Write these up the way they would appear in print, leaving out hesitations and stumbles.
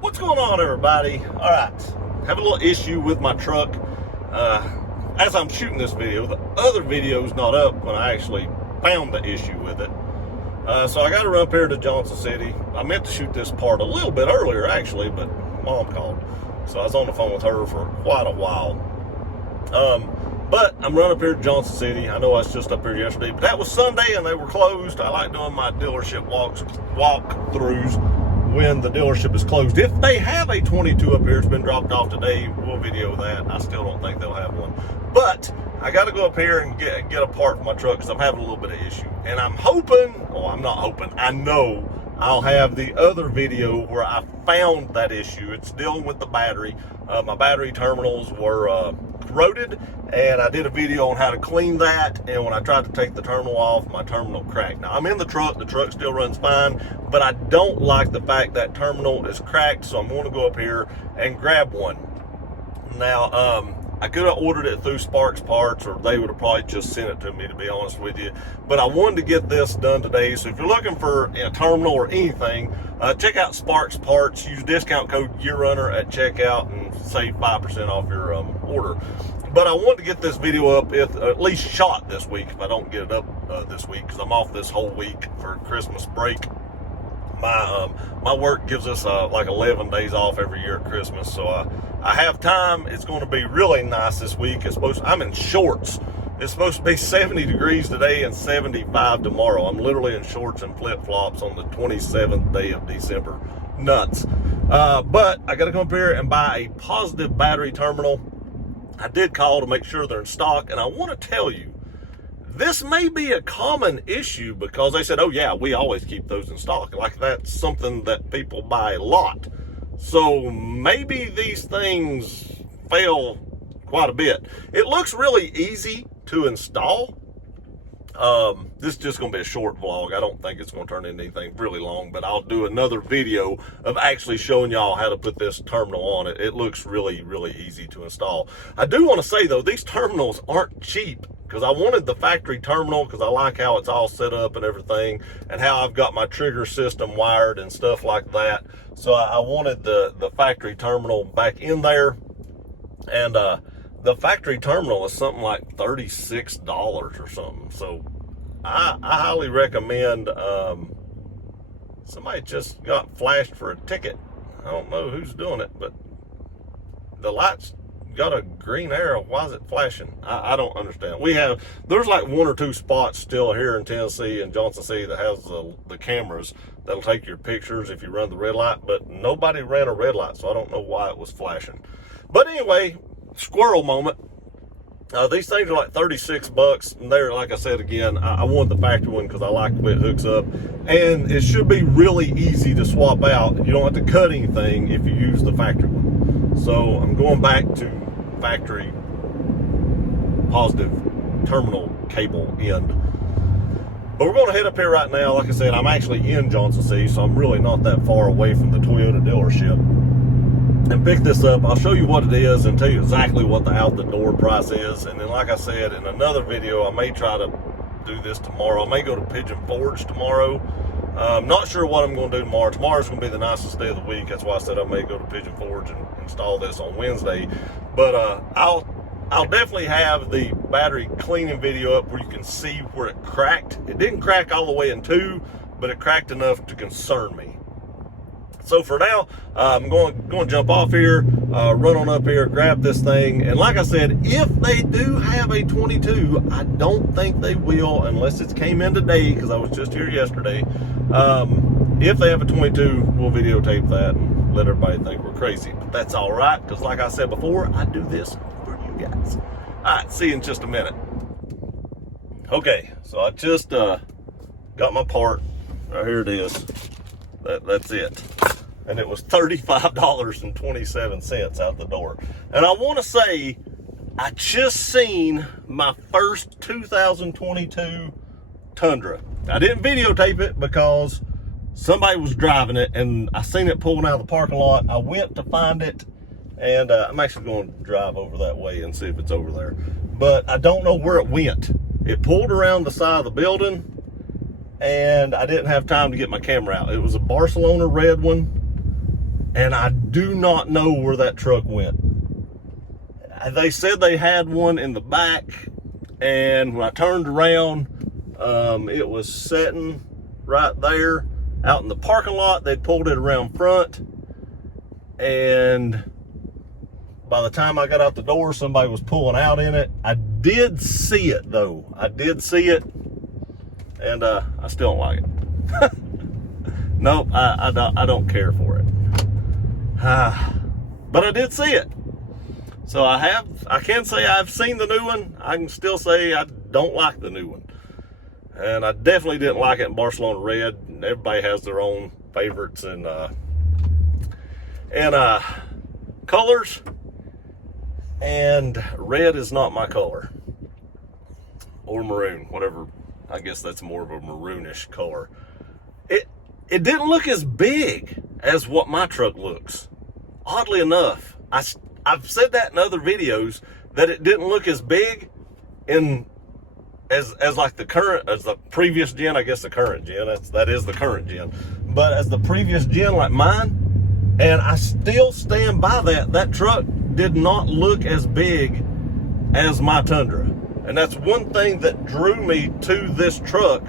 What's going on, everybody? All right, have a little issue with my truck. As I'm shooting this video, the other video's not up when I actually found the issue with it. So I got to run up here to Johnson City. I meant to shoot this part a little bit earlier, actually, but Mom called. So I was on the phone with her for quite a while. But I'm running up here to Johnson City. I know I was just up here yesterday, but that was Sunday and they were closed. I like doing my dealership walkthroughs when the dealership is closed. If they have a 22 up here, it's been dropped off today, we'll video that. I still don't think they'll have one. But I got to go up here and get a part for my truck because I'm having a little bit of issue. And I'm hoping, well, I'm not hoping, I know I'll have the other video where I found that issue. It's dealing with the battery. My battery terminals were corroded, and I did a video on how to clean that, and when I tried to take the terminal off, my terminal cracked. Now, I'm in the truck still runs fine, but I don't like the fact that terminal is cracked, so I'm going to go up here and grab one. Now, I could have ordered it through Sparks Parts, or they would have probably just sent it to me, to be honest with you. But I wanted to get this done today. So if you're looking for a terminal or anything, check out Sparks Parts. Use discount code YearRunner at checkout and save 5% off your order. But I want to get this video up, at least shot this week, if I don't get it up this week, because I'm off this whole week for Christmas break. My work gives us like 11 days off every year at Christmas, so I have time. It's going to be really nice this week. I'm in shorts. It's supposed to be 70 degrees today and 75 tomorrow. I'm literally in shorts and flip-flops on the 27th day of December. Nuts. But I got to come up here and buy a positive battery terminal. I did call to make sure they're in stock, and I want to tell you, this may be a common issue because they said, oh yeah, we always keep those in stock. Like that's something that people buy a lot. So maybe these things fail quite a bit. It looks really easy to install. This is just going to be a short vlog. I don't think it's going to turn into anything really long, but I'll do another video of actually showing y'all how to put this terminal on it. It looks really, really easy to install. I do want to say though, these terminals aren't cheap, because I wanted the factory terminal because I like how it's all set up and everything, and how I've got my trigger system wired and stuff like that. So I wanted the factory terminal back in there, and the factory terminal is something like $36 or something. So I highly recommend. Somebody just got flashed for a ticket. I don't know who's doing it, but the lights got a green arrow. Why is it flashing? I don't understand. There's like one or two spots still here in Tennessee and Johnson City that has the cameras that'll take your pictures if you run the red light, but nobody ran a red light, so I don't know why it was flashing. But anyway, squirrel moment. These things are like 36 bucks, and they're, like I said again, I want the factory one because I like the way it hooks up, and it should be really easy to swap out. You don't have to cut anything if you use the factory one. So I'm going back to factory positive terminal cable end. But we're going to head up here right now. Like I said, I'm actually in Johnson City, so I'm really not that far away from the Toyota dealership. And pick this up. I'll show you what it is and tell you exactly what the out-the-door price is. And then, like I said, in another video, I may try to do this tomorrow. I may go to Pigeon Forge tomorrow. I'm not sure what I'm going to do tomorrow. Tomorrow's going to be the nicest day of the week. That's why I said I may go to Pigeon Forge and install this on Wednesday. But I'll definitely have the battery cleaning video up where you can see where it cracked. It didn't crack all the way in two, but it cracked enough to concern me. So for now, I'm going to jump off here, run on up here, grab this thing. And like I said, if they do have a 22, I don't think they will unless it came in today, because I was just here yesterday. If they have a 22, we'll videotape that and let everybody think we're crazy. But that's all right, because like I said before, I do this for you guys. All right, see you in just a minute. Okay, so I just got my part. Right here it is. That's it. And it was $35.27 out the door. And I want to say, I just seen my first 2022 Tundra. I didn't videotape it because somebody was driving it, and I seen it pulling out of the parking lot. I went to find it, and I'm actually going to drive over that way and see if it's over there. But I don't know where it went. It pulled around the side of the building, and I didn't have time to get my camera out. It was a Barcelona red one, and I do not know where that truck went. They said they had one in the back, and when I turned around, it was sitting right there out in the parking lot. They'd pulled it around front, and by the time I got out the door, somebody was pulling out in it. I did see it though. I did see it, and I still don't like it. Nope, I don't care for it. But I did see it. So I can say I've seen the new one. I can still say I don't like the new one. And I definitely didn't like it in Barcelona red. Everybody has their own favorites and colors. And red is not my color. Or maroon, whatever. I guess that's more of a maroonish color. It didn't look as big as what my truck looks. Oddly enough, I've said that in other videos, that it didn't look as big as like the previous gen. I guess the current gen, that is the current gen, but as the previous gen like mine. And I still stand by that truck did not look as big as my Tundra. And that's one thing that drew me to this truck,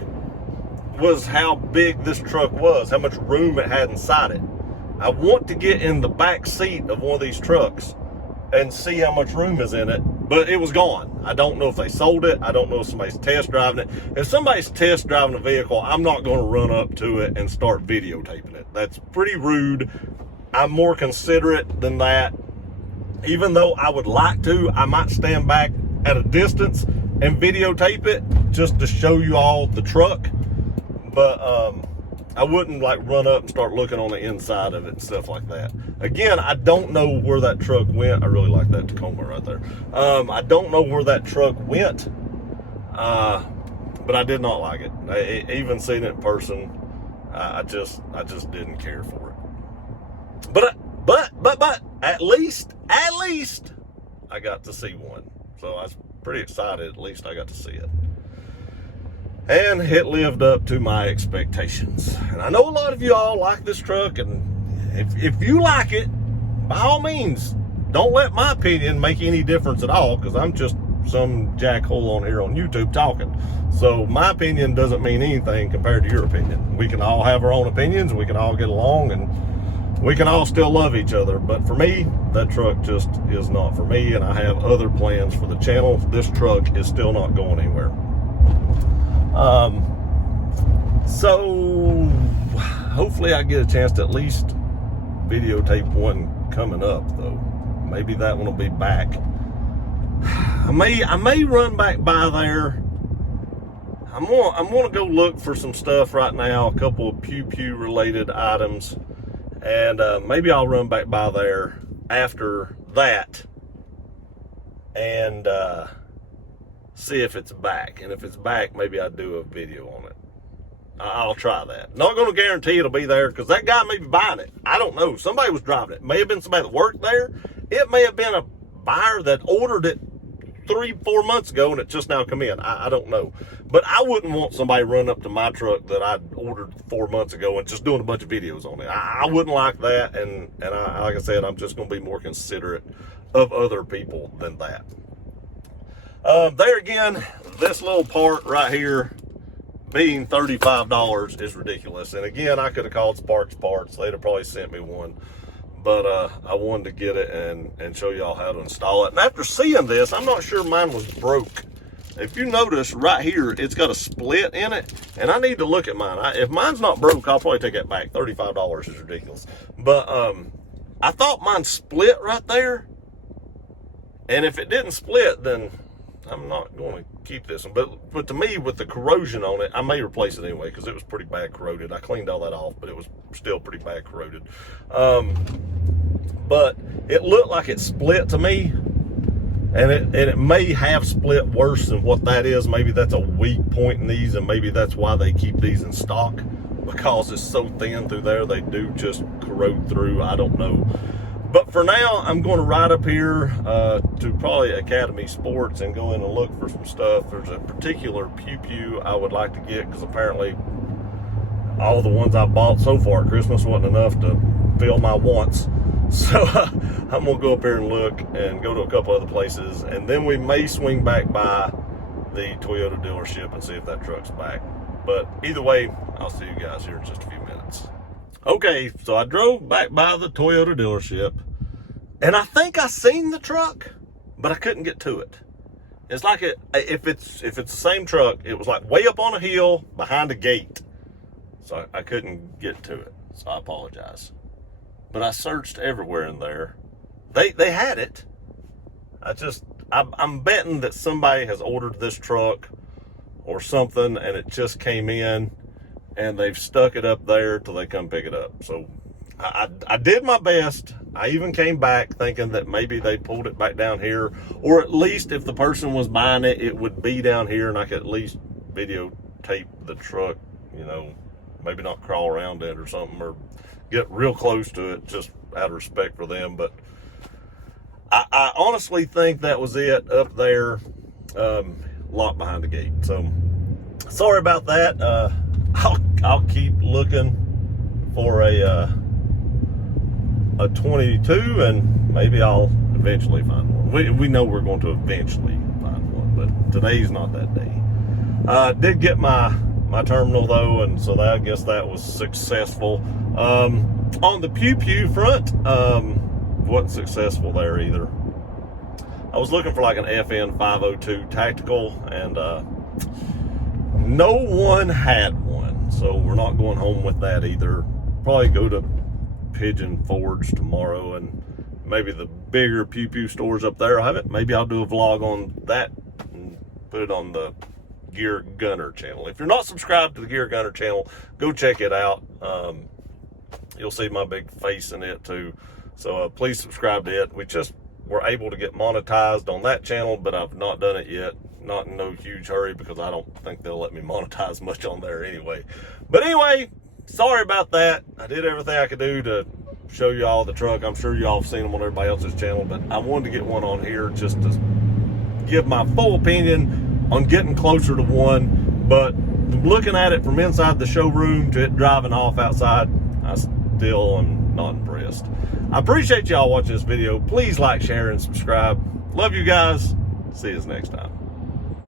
was how big this truck was, how much room it had inside it. I want to get in the back seat of one of these trucks and see how much room is in it, but it was gone. I don't know if they sold it. I don't know if somebody's test driving it. If somebody's test driving a vehicle, I'm not going to run up to it and start videotaping it. That's pretty rude. I'm more considerate than that. Even though I would like to, I might stand back at a distance and videotape it just to show you all the truck. But I wouldn't like run up and start looking on the inside of it and stuff like that. Again, I don't know where that truck went. I really like that Tacoma right there. I don't know where that truck went, but I did not like it. Even seeing it in person, I just didn't care for it. But at least I got to see one. So I was pretty excited. At least I got to see it. And it lived up to my expectations. And I know a lot of you all like this truck, and if you like it, by all means, don't let my opinion make any difference at all, because I'm just some jackhole on here on YouTube talking. So my opinion doesn't mean anything compared to your opinion. We can all have our own opinions, we can all get along, and we can all still love each other. But for me, that truck just is not for me, and I have other plans for the channel. This truck is still not going anywhere. So hopefully I get a chance to at least videotape one coming up, though. Maybe that one will be back. I may run back by there. I'm gonna go look for some stuff right now, a couple of pew related items, and maybe I'll run back by there after that and see if it's back. And if it's back, maybe I'll do a video on it. I'll try that. Not going to guarantee it'll be there, because that guy may be buying it. I don't know. Somebody was driving it. May have been somebody that worked there. It may have been a buyer that ordered it 3-4 months ago and it just now come in. I don't know. But I wouldn't want somebody run up to my truck that I ordered 4 months ago and just doing a bunch of videos on it. I wouldn't like that. And like I said, I'm just going to be more considerate of other people than that. There again, this little part right here being $35 is ridiculous. And again, I could have called Sparks Parts. They'd have probably sent me one. But I wanted to get it and show y'all how to install it. And after seeing this, I'm not sure mine was broke. If you notice right here, it's got a split in it. And I need to look at mine. If mine's not broke, I'll probably take that back. $35 is ridiculous. But I thought mine split right there. And if it didn't split, then I'm not going to keep this one. But to me, with the corrosion on it, I may replace it anyway, because it was pretty bad corroded. I cleaned all that off, but it was still pretty bad corroded. But it looked like it split to me, and it may have split worse than what that is. Maybe that's a weak point in these, and maybe that's why they keep these in stock, because it's so thin through there, they do just corrode through. I don't know. But for now, I'm going to ride up here to probably Academy Sports and go in and look for some stuff. There's a particular pew I would like to get, because apparently all the ones I bought so far at Christmas wasn't enough to fulfill my wants. So I'm gonna go up here and look and go to a couple other places, and then we may swing back by the Toyota dealership and see if that truck's back. But either way, I'll see you guys here in just a few minutes. Okay, so I drove back by the Toyota dealership, and I think I seen the truck, but I couldn't get to it. It's like if it's the same truck, it was like way up on a hill behind a gate. So I couldn't get to it. So I apologize. But I searched everywhere in there. They had it. I'm betting that somebody has ordered this truck or something, and it just came in, and they've stuck it up there till they come pick it up. So I did my best. I even came back thinking that maybe they pulled it back down here, or at least if the person was buying it, it would be down here, and I could at least videotape the truck, you know, maybe not crawl around it or something, or get real close to it just out of respect for them. But I honestly think that was it up there, locked behind the gate. So sorry about that. I'll keep looking for a 22, and maybe I'll eventually find one. We know we're going to eventually find one, but today's not that day. Did get my terminal though, and so I guess that was successful. On the Pew Pew front, wasn't successful there either. I was looking for like an FN 502 tactical, and no one had one, so we're not going home with that either. Probably go to Pigeon Forge tomorrow, and maybe the bigger Pew Pew stores up there. Maybe I'll do a vlog on that and put it on the Gear Gunner channel. If you're not subscribed to the Gear Gunner channel, go check it out. You'll see my big face in it too. So please subscribe to it. We just were able to get monetized on that channel, but I've not done it yet. Not in no huge hurry, because I don't think they'll let me monetize much on there anyway. But anyway, sorry about that. I did everything I could do to show you all the truck. I'm sure you all have seen them on everybody else's channel, but I wanted to get one on here just to give my full opinion on getting closer to one. But looking at it from inside the showroom to it driving off outside, I still am not impressed. I appreciate y'all watching this video. Please like, share, and subscribe. Love you guys. See you next time.